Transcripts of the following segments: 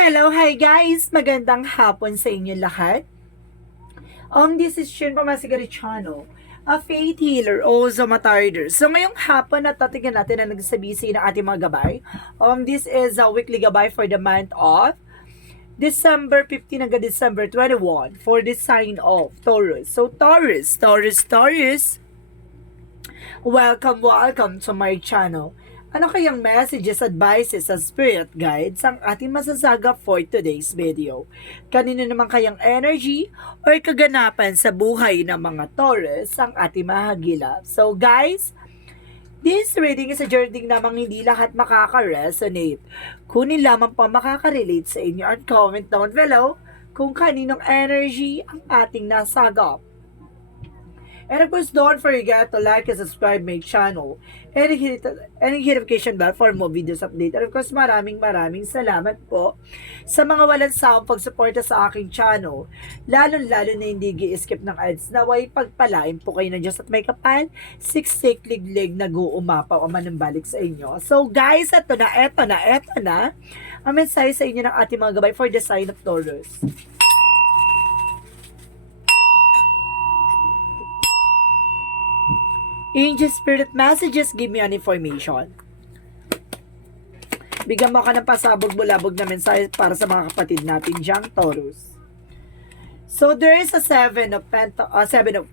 Hello, hi guys! Magandang hapon sa inyo lahat. This is Shin Pamasigarichano, a faith healer o Zomatarder. So ngayong hapon at tatingnan natin ang nagsabisi ng ating mga gabay. This is a weekly gabay for the month of December 15 hanggang December 21 for the sign of Taurus. So Taurus, welcome to my channel. Ano kayang messages, advices, at spirit guides ang ating masasaga for today's video? Kanino naman kayang energy or kaganapan sa buhay ng mga Taurus ang ating mahagilap? So guys, this reading is a journey namang hindi lahat makaka-resonate. Kunin lamang pa makaka-relate sa inyo at comment down below kung kaninong energy ang ating nasagap. And of course, don't forget to like and subscribe my channel and hit notification bell for more videos update. And of course, maraming salamat po sa mga walang sawang pagsuporta sa aking channel. Lalo na hindi gi-skip ng ads. Naway pagpalain po kayo ng Diyos at may kapal, siksik liglig nag-uumapaw ang manambalik sa inyo. So guys, eto na. Ang mensahe sa inyo ng ating mga gabay for the sign of Taurus. Angel Spirit Messages, give me an information. Bigyan mo ka ng pasabog-bulabog na mensahe para sa mga kapatid natin diyang Taurus. So there is a seven of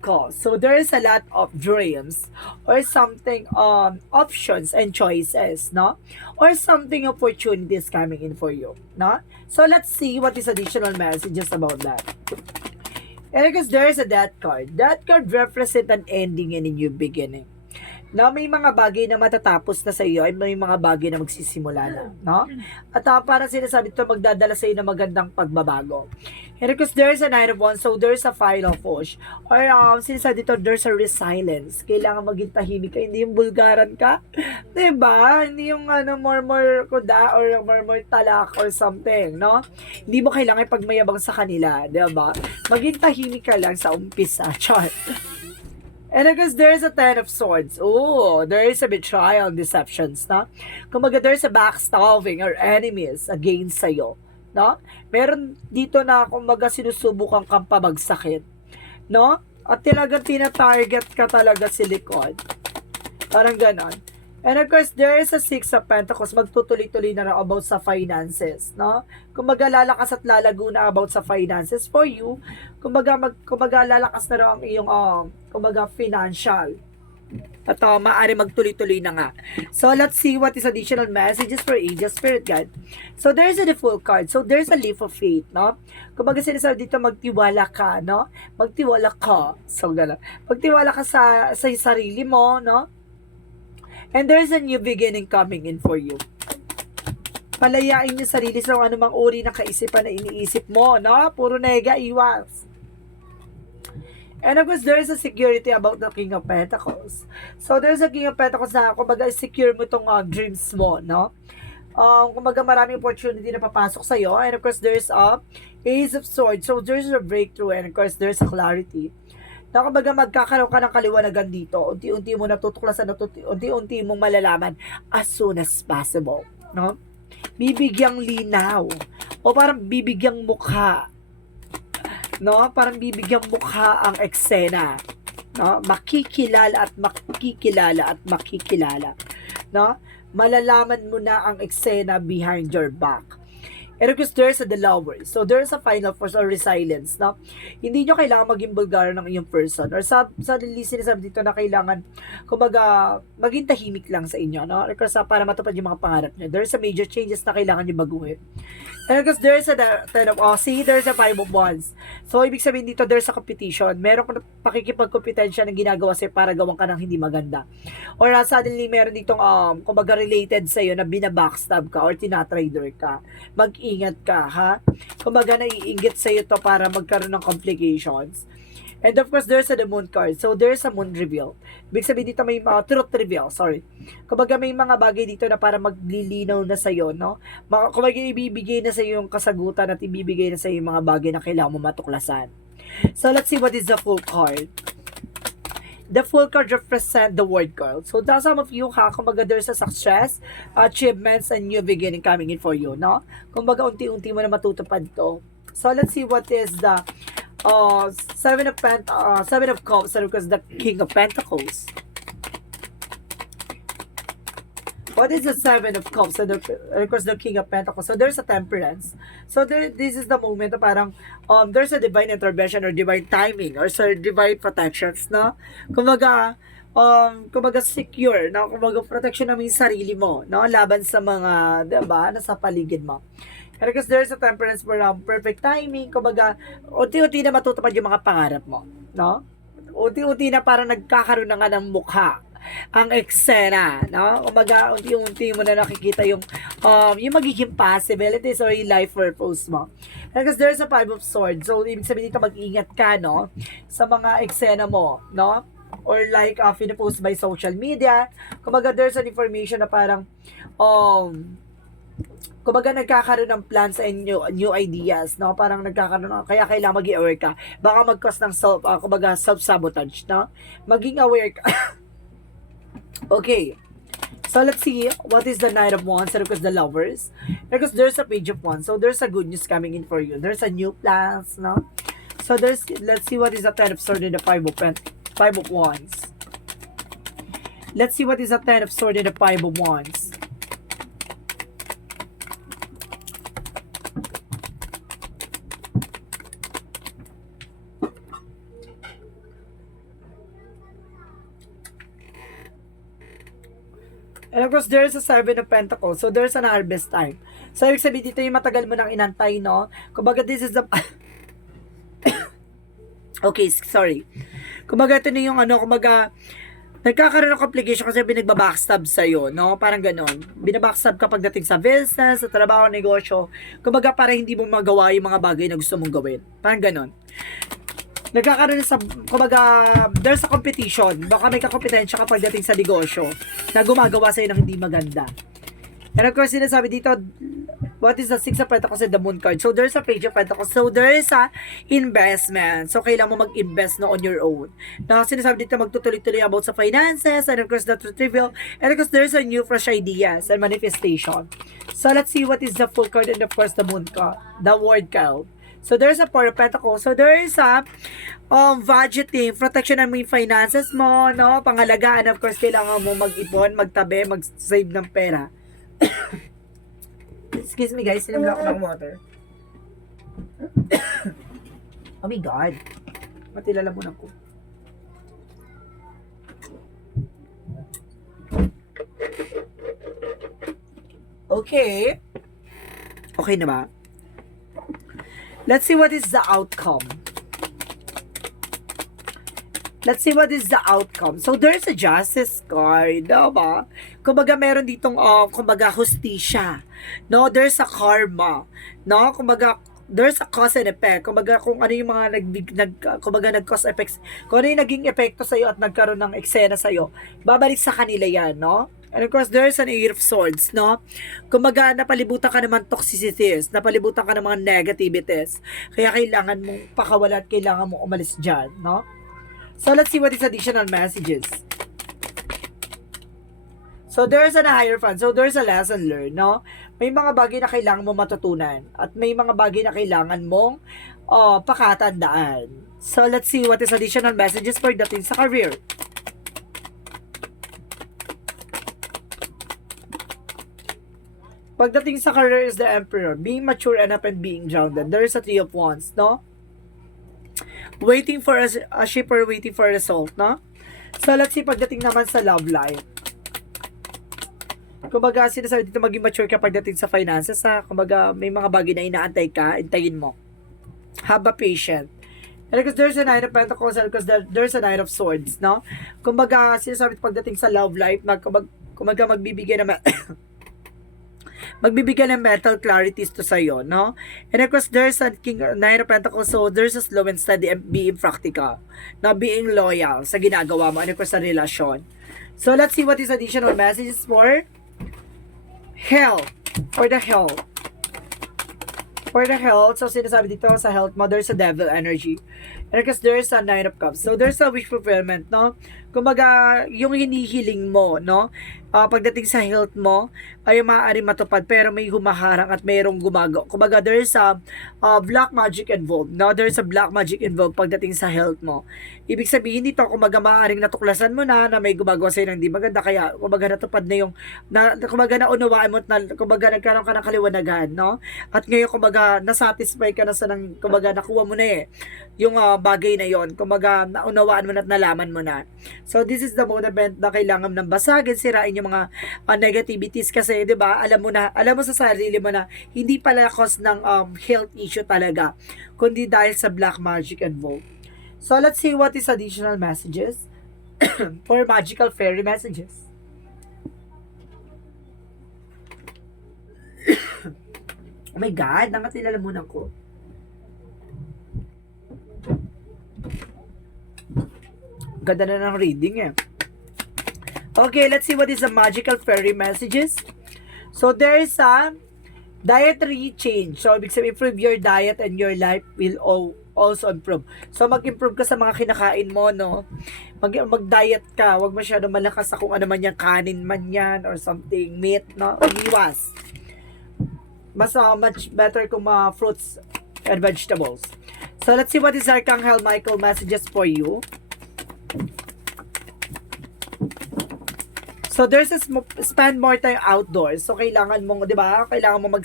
Cups. So there is a lot of dreams or something options and choices, no? Or something opportunities coming in for you, no? So let's see what is additional messages about that. And because there is a Death card. That card represents an ending and a new beginning. Na may mga bagay na matatapos na sa iyo ay may mga bagay na magsisimula na, no? At para sinasabi ito magdadala sa iyo ng magandang pagbabago. And because there's a Knight of Wands, so there's a final push. Or sinasabi dito, there's a resilience. Kailangan maging tahimik ka, hindi yung bulgaran ka. Diba? Hindi yung more kuda or more talak or something, no? Hindi mo kailangan pagmayabang sa kanila, diba? Maging tahimik ka lang sa umpisa. Char. And because there's a Ten of Swords, there is a betrayal and deceptions, no? Kumbaga, there's a backstabbing or enemies against sa'yo, no? Meron dito na, kumbaga, sinusubukan kang pabagsakin, no? At talagang tina-target ka talaga si likod. Parang ganon. And of course, there is a Six of Pentacles. Magtutuloy-tuloy na about sa finances, no? Kumbaga, lalakas at lalago na about sa finances for you. Kumbaga lalakas na raw ang iyong, kumbaga, financial. At maaari magtuloy-tuloy na nga. So, let's see what is additional messages for Angel Spirit Guide. So, there's a Fool card. So, there's a leap of faith, no? Kumbaga, sinasabi dito, magtiwala ka, no? Magtiwala ka. So, gano'n. Magtiwala ka sa sarili mo, no? And there's a new beginning coming in for you. Palayain yung sarili sa anumang uri ng kaisipan na iniisip mo, no? Puro nega, iwas. And of course, there's a security about the King of Pentacles. So, there's a King of Pentacles na, kumbaga, secure mo itong dreams mo, no? Kumbaga, maraming opportunity na papasok sa'yo. And of course, there's a Ace of Swords. So, there's a breakthrough. And of course, there's a clarity. Na kumbaga magkakaroon ka ng kaliwanagan dito, unti-unti mo natutuklasan, unti-unti mong malalaman as soon as possible, no? Bibigyang linaw, o parang bibigyang mukha, no? Parang bibigyang mukha ang eksena, no? Makikilala, no? Malalaman mo na ang eksena behind your back. And of course, there's the lover. So, there's a final force or resilience, no? Hindi nyo kailangan maging bulgar ng iyong person. Or suddenly, sinasabi dito na kailangan, kumbaga, maging tahimik lang sa inyo, no? Because para matupad yung mga pangarap nyo. There's a major changes na kailangan nyo baguhin. And because there's a there's a Five of Wands. So, ibig sabihin dito, there's a competition. Meron ka pakikipagkompetensya ng ginagawa sa'yo para gawan ka ng hindi maganda. Or suddenly, meron ditong, kumbaga, related sa'yo na binabackstab ka or tinatrader ka. Mag-ingat ka, ha? Kumbaga, naiinggit sa'yo to para magkaroon ng complications. And of course, there's the Moon card. So, there's a Moon reveal. Ibig sabihin dito may truth reveal, sorry. Kumbaga, may mga bagay dito na para maglilinaw na sa'yo, no? Kumbaga, ibibigay na sa'yo yung kasagutan at ibibigay na sa'yo yung mga bagay na kailangan mo matuklasan. So, let's see what is the Fool card. The full card represent the word girl. So, some of you ha, kumbaga there's a success, achievements, and new beginning coming in for you, no? Kumbaga unti-unti mo na matutupad to. So, let's see what is the Seven of Cups, and of course the King of Pentacles. What is the Seven of Cups and of course the King of Pentacles? So there's a temperance. So this is the moment na parang there's a divine intervention or divine timing or so divine protections, no? Kumbaga secure, no? Kumbaga protection namin yung sarili mo, no? Laban sa mga, diba, nasa paligid mo. And because there's a temperance for perfect timing, kumbaga unti-unti na matutupad yung mga pangarap mo, no? Unti-unti na parang nagkakaroon na nga ng mukha ang eksena, no? Kumbaga, unti-unti mo na nakikita yung magiging possibilities or yung life purpose mo. And because there's a Five of Swords, so ibig sabihin dito mag-ingat ka, no? Sa mga eksena mo, no? Or like, pinapost by social media. Kumbaga, there's an information na parang, kumbaga nagkakaroon ng plans and new ideas, no? Parang nagkakaroon, kaya kailangan maging aware ka. Baka mag-cause ng self-sabotage, no? Maging aware ka. Okay, so let's see what is the Knight of Wands and of course the Lovers. Because there's a Page of Wands, so there's a good news coming in for you. There's a new plans, no? So let's see what is the Ten of Swords and the Five of Wands. Let's see what is the Ten of Swords and the Five of Wands. And of course, there's a Seven of Pentacles. So, there's an harvest time. So, ibig sabihin dito yung matagal mo nang inantay, no? Kumbaga, this is the... Okay, sorry. Kumbaga, ito na yung kumbaga, nagkakaroon ng complication kasi binagbabackstab sa'yo, no? Parang ganon. Binabackstab ka pagdating sa business, sa trabaho, negosyo. Kumbaga, para hindi mo magawa yung mga bagay na gusto mong gawin. Parang ganon. Nagkakaroon sa, kumbaga, there's a competition. Baka may kakompetensya ka pagdating sa negosyo na gumagawa sa'yo ng hindi maganda. And of course, sinasabi dito, what is the Six of Pentacles and the Moon card? So, there's a Page of Pentacles. So, there's a investment. So, kailangan mo mag-invest na on your own. Na sinasabi dito, magtutuloy-tuloy about sa finances, and of course, the trivial. And of course, there's a new fresh ideas and manifestation. So, let's see what is the Full card and of course, the Moon card. The Word card. So, there's a Four of Pentacles. So, there is a budgeting, protection ng finances mo, no? Pangalagaan, of course, kailangan mo mag-ipon, magtabi, mag-save ng pera. Excuse me, guys. Sinamla ko ng water. Oh my God. Matilala mo na ko. Okay. Okay na ba? Let's see what is the outcome. Let's see what is the outcome. So, there's a Justice card, diba? Kumbaga, meron ditong, kumbaga, hustisya. No? There's a karma. No? Kumbaga, there's a cause and effect. Kumbaga, kung ano yung mga nag-cause effects, kung ano yung naging epekto sa'yo at nagkaroon ng eksena sa'yo, babalik sa kanila yan, no? And of course, there's an Eight of Swords, no? Kumbaga, napalibutan ka naman toxicities, napalibutan ka ng mga negativities. Kaya kailangan mong pakawalan at kailangan mong umalis dyan, no? So, let's see what is additional messages. So, there's a Hierophant. So, there's a lesson learned, no? May mga bagay na kailangan mo matutunan. At may mga bagay na kailangan mong pakatandaan. So, let's see what is additional messages for dating sa career. Pagdating sa career is the Emperor. Being mature enough and being grounded. There is a Three of Wands, no? Waiting for a shipper, waiting for a result, no? So, let's see, pagdating naman sa love life. Kumbaga, sinasabi dito, maging mature ka pagdating sa finances, ha? Kumbaga, may mga bagay na inaantay ka, intayin mo. Have a patient. And because there's a Knight of Pentacles, and because there's a Knight of Swords, no? Kumbaga, sinasabi dito, pagdating sa love life, kumbaga, magbibigay naman, magbibigay ng mental clarities to sa'yo, no? And of course, there's a Nine of Pentacles, so there's a slow and steady and being practical. Now, being loyal sa ginagawa mo, and of course, sa relasyon. So, let's see what is additional messages for health. For the health. For the health, so sinasabi dito sa health mo, there's a devil energy. And because there's a Nine of Cups. So, there's a wish fulfillment, no? Kumbaga, yung hinihiling mo, no? Pagdating sa health mo, ay maaari matupad, pero may humaharang at mayroong gumago. Kumbaga, there's a black magic involved, no? There's a black magic involved pagdating sa health mo. Ibig sabihin dito, kumbaga, maaaring natuklasan mo na may gumagawa sa'yo ng di maganda, kaya, kumbaga, natupad na yung, kumbaga, naunawaan mo, kumbaga, nagkaroon ka ng kaliwanagan, no? At ngayon, kumbaga, nasatisfy ka na sa nang, kumbaga, nakuha mo na yung bagay na yon, kumbaga, naunawaan mo na at nalaman mo na. So, this is the moment na kailangan ng basagin, sirain yung mga negativities kasi, di ba, alam mo sa sarili mo na hindi pala cause ng health issue talaga, kundi dahil sa black magic involved. So, let's see what is additional messages for magical fairy messages. Oh my God, nangatilalamunan ko. Ganda na ng reading eh. Okay, let's see what is the magical fairy messages. So, there is a dietary change. So, ibig sabihin, improve your diet and your life will also improve. So, mag-improve ka sa mga kinakain mo, no? Mag-diet ka. Huwag masyado malakas sa kung ano man yan, kanin man yan, or something, meat, no? Iwas. Mas much better kung mga fruits and vegetables. So, let's see what is Archangel Michael messages for you. So, there's a spend more time outdoors. So, kailangan mong, di ba? Kailangan mo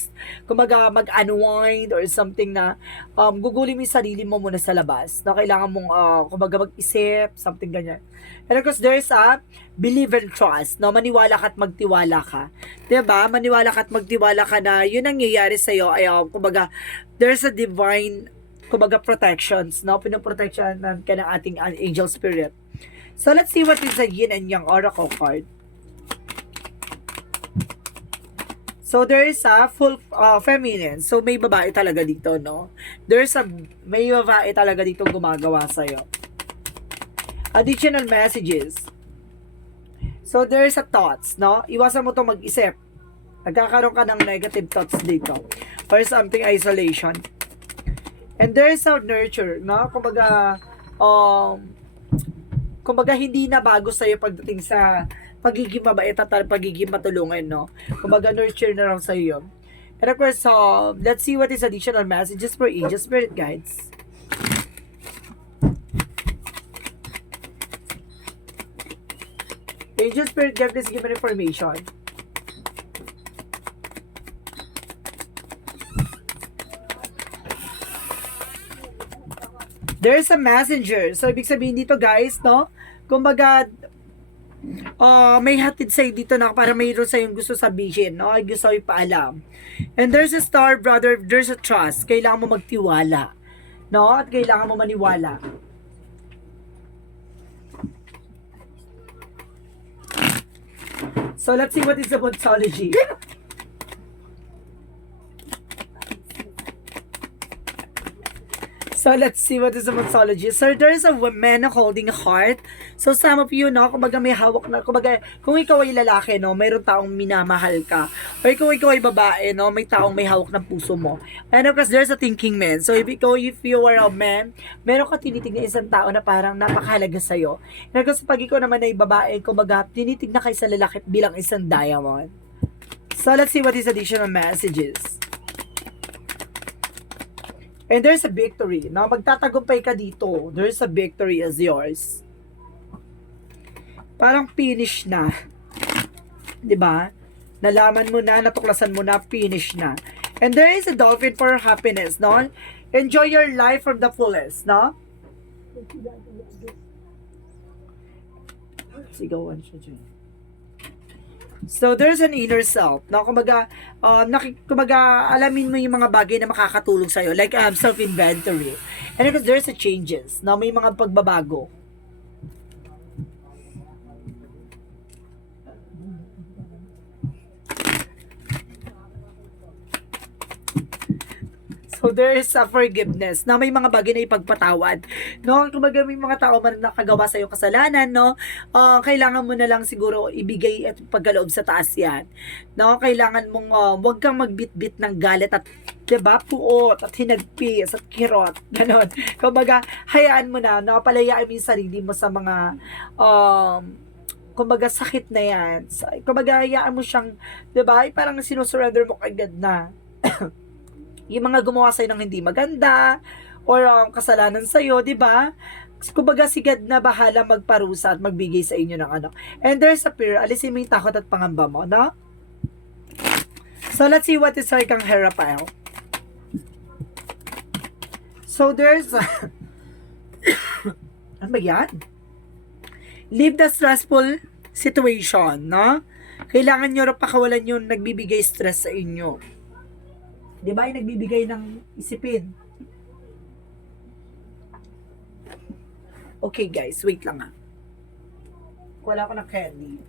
mag-unwind or something na gugulin mo yung sarili mo muna sa labas. Na kailangan mong, mag-isip, something ganyan. And of course, there's a believe and trust. No? Maniwala ka at magtiwala ka. Di ba? Maniwala ka at magtiwala ka na yun ang nangyayari sa'yo. Ay, there's a divine, protections. No? Pinoprotection ka ng ating angel spirit. So, let's see what is the yin and yang oracle card. So, there is a full feminine. So, may babae talaga dito, no? May babae talaga dito gumagawa sa'yo. Additional messages. So, there is a thoughts, no? Iwasan mo to mag-isip. Nagkakaroon ka ng negative thoughts dito. Or something isolation. And there is a nurture, no? Kumbaga hindi na bago sa'yo pagdating sa pagiging mabait at pagiging matulungan, no? Kumbaga, nurture na lang sa'yo yun. And of course, let's see what is additional messages for angel spirit guides. Angel spirit guide, please give me information. There's a messenger. So, ibig sabihin dito, guys, no? Kumbaga, may hatid sa'yo dito na para mayroon sa'yo gusto sabihin, no? Ay gusto ipaalam. And there's a star, brother, there's a trust. Kailangan mo magtiwala, no? At kailangan mo maniwala. So, let's see what is the Bonsology. So, let's see what is the Bonsology. So, there's a woman holding a heart. So, some of you, no, kumbaga may hawak na, kumbaga, kung ikaw ay lalaki, no, mayroon taong minamahal ka. Or kung ikaw ay babae, no, may taong may hawak ng puso mo. And of course, there's a thinking man. So, if you are a man, meron ka tinitignan isang tao na parang napakahalaga sa'yo. And of course, pag ikaw naman ay babae, kumbaga, tinitignan ka sa lalaki bilang isang diamond. So, let's see what is additional messages. And there's a victory. Now, magtatagumpay ka dito. There's a victory as yours. Parang finish na. 'Di ba? Nalaman mo na, natuklasan mo na, finish na. And there is a dolphin for happiness, no? Enjoy your life from the fullest, no? Sigawan siya dyan. So, there's an inner self. No? Kumbaga, alamin mo yung mga bagay na makakatulong sa'yo. Like, self-inventory. And because there's a changes. No? May mga pagbabago. So there is a forgiveness na may mga bagay na ipagpatawad, no? Kumbaga may mga tao man nakagawa sa iyo kasalanan, no? Kailangan mo na lang siguro ibigay at pagkaloob sa taas 'yan. No, kailangan mong wag kang magbitbit ng galit at 'di ba, puot at hinagpis at kirot, ganon. Kumbaga, hayaan mo na, napalayain mo yung sarili mo sa mga kumbaga sakit na 'yan. Kumbaga, hayaan mo siyang, 'di ba, parang sinusurrender mo kagad na. Yung mga gumawa sa'yo ng hindi maganda or kasalanan sa'yo, di ba? Kumbaga si God na bahala magparusa at magbigay sa inyo ng ano. And there's a fear, alisin mo yung takot at pangamba mo, no? So let's see what is kang Hierophant. So there's ano ba yan? Leave the stressful situation, no? Kailangan nyo rin pakawalan yung nagbibigay stress sa inyo. Di ba, yung nagbibigay ng isipin. Okay guys, wait lang ha. Wala ko ng candy.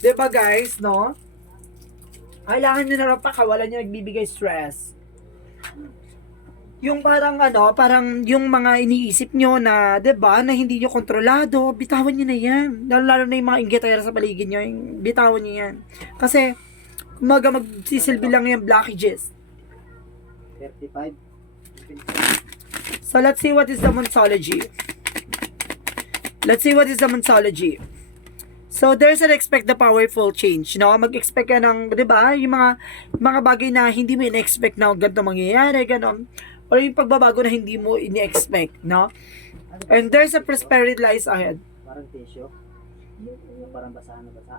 Di ba guys, no? Kailangan nyo na rin pakawalan yung nagbibigay stress. Yung parang parang yung mga iniisip nyo na, 'di ba, na hindi nyo kontrolado, bitawan nyo na yan. Lalo na yung mga inggitera sa paligid nyo, bitawan nyo yan. Kasi, magsisilbi lang yung blockages. 35. So, let's see what is the Monsology. Let's see what is the Monsology. So, there's an expect the powerful change, no? Mag-expect ka ng, 'di ba, yung mga bagay na hindi mo in-expect na ganito mangyayari, gano'n. Or yung pagbabago na hindi mo ini-expect, no? And there's a prosperity lies ahead. Parang tissue. Parang basahan na basa.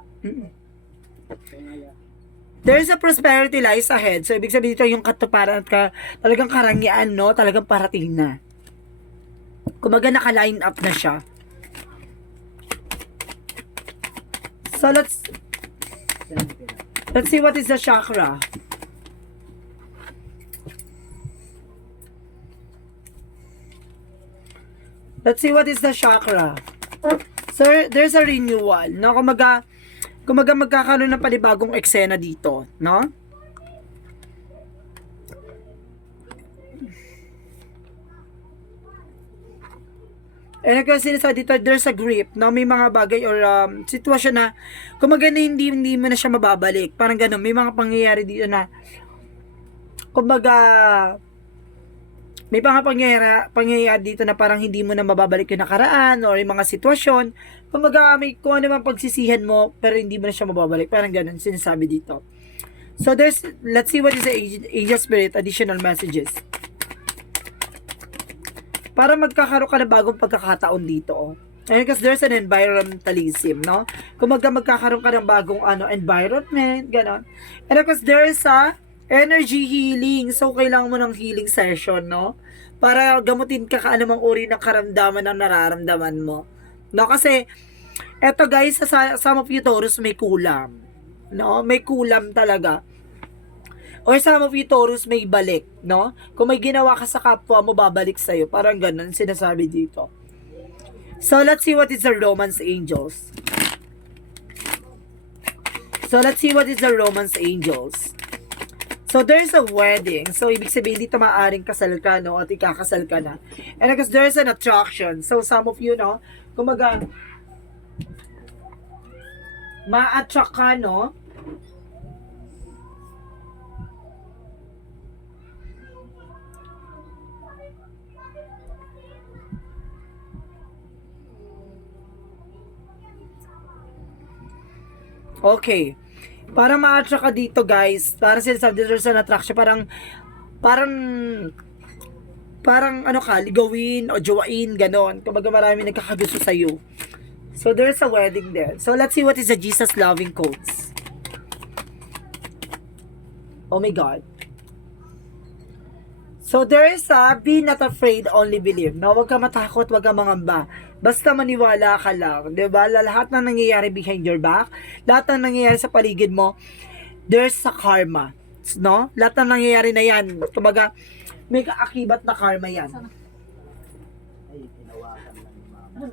There's a prosperity lies ahead. So, ibig sabihin dito yung katuparan at talagang karangyaan, no? Talagang parating na. Kumaga naka-line up na siya. So, let's see what is the chakra. Let's see what is the chakra. So, there's a renewal, no? Kumaga magkakaroon ng panibagong eksena dito, no? And kasi sinasabi dito, there's a grip, no? May mga bagay or sitwasyon na kumaga na hindi mo na siya mababalik. Parang ganun, may mga pangyayari dito na kumbaga may mga pangyayari dito na parang hindi mo na mababalik yung nakaraan or yung mga sitwasyon. Kumbaga may kung ano man pagsisihan mo pero hindi mo na siya mababalik. Parang ganun sinasabi dito. So let's see what is the angel spirit additional messages. Para magkakaroon ka ng bagong pagkakataon dito, oh. And because there's an environmentalism, no? Kung magkakaroon ka ng bagong environment, gano'n. And because there's a energy healing. So, kailangan mo ng healing session, no? Para gamutin ka anumang uri ng karamdaman na nararamdaman mo. No? Kasi, eto guys, sa some of you Taurus may kulam. No? May kulam talaga. Or some of you Taurus may balik, no? Kung may ginawa ka sa kapwa mo, babalik sa'yo. Parang ganun sinasabi dito. So, let's see what is the Romance Angels. So, let's see what is the Romance Angels. So, there's a wedding. So, ibig sabihin dito maaaring kasal ka, no? At ikakasal ka na. And because there's an attraction. So, some of you, no? Kumaga, ma-attract ka, no? Okay. Para ma-attract ka dito, guys. Para sinasabi dito sa attraction, parang ano ka, ligawin o jowain, ganon. Kumbaga marami nagkakagusto sa'yo. So, there's a wedding there. So, let's see what is the Jesus loving codes. Oh my God. So, there is a be not afraid, only believe. No, huwag ka matakot, huwag ka mangamba. Basta maniwala ka lang. Diba? Lahat na nangyayari behind your back, lahat na nangyayari sa paligid mo, there's a karma. No? Lahat na nangyayari na yan. Kumbaga, may kaakibat na karma yan. Ay, tinawakan lang ni mama.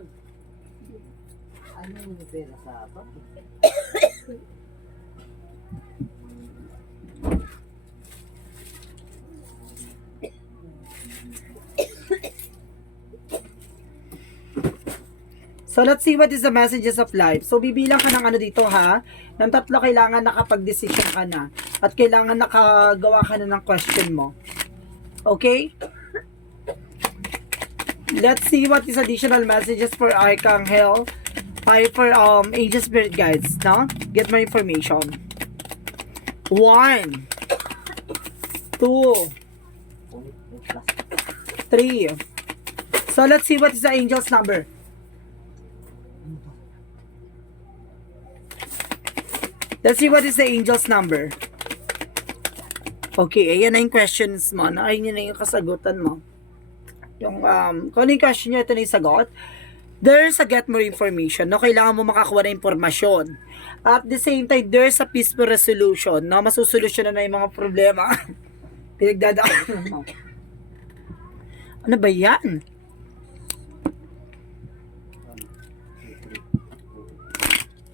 Ano yung pera sa apat? So, let's see what is the messages of life. So, bibilang ka ng ano dito, ha? Ng tatlo, kailangan nakapag-decision ka na. At kailangan nakagawa ka na ng question mo. Okay? Let's see what is additional messages for Archangel. For Angel Spirit Guides, no? Get more information. 1, 2, 3. So, let's see what is the angel's number. Let's see what is the angel's number. Okay, ayan na yung questions mo. Ayun na yung kasagutan mo. Yung, kung ano yung question nyo, ito na yung sagot. There's a get more information. No? Kailangan mo makakuha na impormasyon. At the same time, there's a peaceful resolution. No? Masusolusyonan na yung mga problema. Pinagdadaanan mo. Ano ba yan?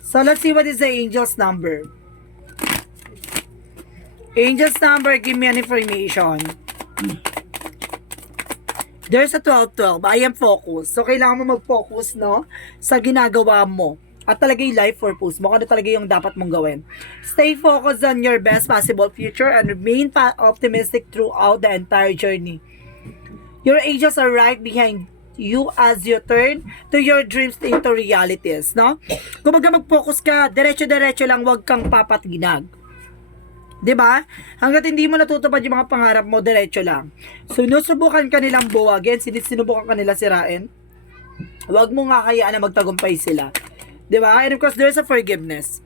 So, let's see what is the angel's number. Angel's number, give me an information. There's a 12-12. I am focused. So, kailangan mo mag-focus, no? Sa ginagawa mo. At talaga yung life purpose mo. Ano talaga yung dapat mong gawin. Stay focused on your best possible future and remain optimistic throughout the entire journey. Your angels are right behind you as you turn to your dreams into realities, no? Kung mag-focus ka, diretso-diretso lang, wag kang papatinag. 'Di ba? Hangga't hindi mo natutupad yung mga pangarap mo, diretso lang. Sinusubukan ka nilang buwagin, sinusubukan ka nila sirain. Wag mo nga kayaan na magtagumpay sila. 'Di ba? And of course, there's a forgiveness.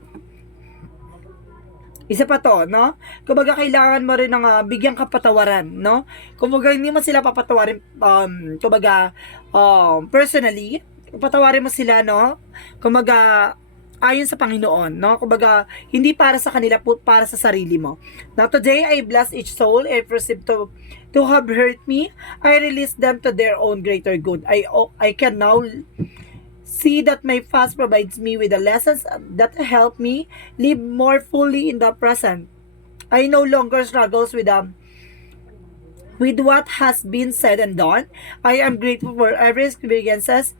Isa pa to, no? Kumbaga, kailangan mo rin ng bigyang kapatawaran, no? Kumbaga, hindi mo sila papatawarin, personally, patawarin mo sila, no? Kumbaga, ayon sa Panginoon, no? Kumbaga, hindi para sa kanila, para sa sarili mo. Now, today, I bless each soul I perceive to have hurt me. I release them to their own greater good. I can now see that my fast provides me with the lessons that help me live more fully in the present. I no longer struggles with what has been said and done. I am grateful for every experiences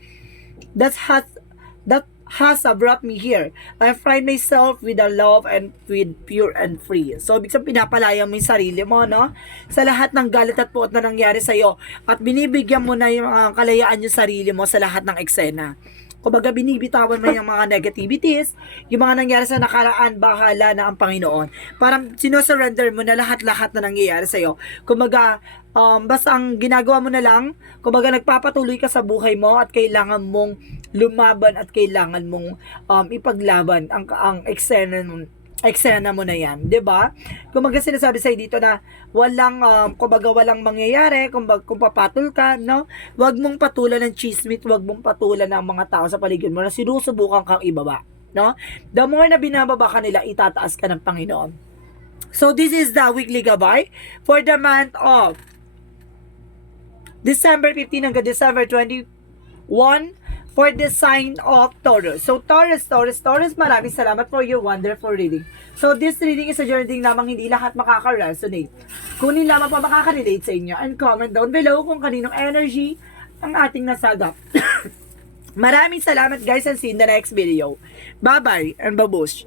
that has brought me here. I find myself with the love and with pure and free. So, ibig sabihin, pinapalaya mo yung sarili mo, no? Sa lahat ng galit at puot na nangyari sa'yo. At binibigyan mo na yung kalayaan yung sarili mo sa lahat ng eksena. Kumbaga, binibitawan mo yung mga negativities, yung mga nangyari sa nakaraan, bahala na ang Panginoon. Parang sinusurrender mo na lahat-lahat na nangyayari sa'yo. Kumbaga, basta ang ginagawa mo na lang, kumbaga nagpapatuloy ka sa buhay mo at kailangan mong lumaban at kailangan mong ipaglaban ang eksena mo na yan, 'di ba? Kumbaga sinasabi sa'yo dito na walang walang mangyayari kung papatol ka, no? Huwag mong patulan ng chismis, huwag mong patulan ng mga tao sa paligid mo na sinusubukan kang ibaba, no? The more na binababa ka nila, itataas ka ng Panginoon. So this is the weekly gabay for the month of December 15 hanggang December 21 for the sign of Taurus. So, Taurus, maraming salamat for your wonderful reading. So, this reading is a journey lamang, hindi lahat makaka-resonate. Kunin lamang pa makaka-relate sa inyo and comment down below kung kaninong energy ang ating nasagap. Maraming salamat guys and see you in the next video. Bye-bye and babush!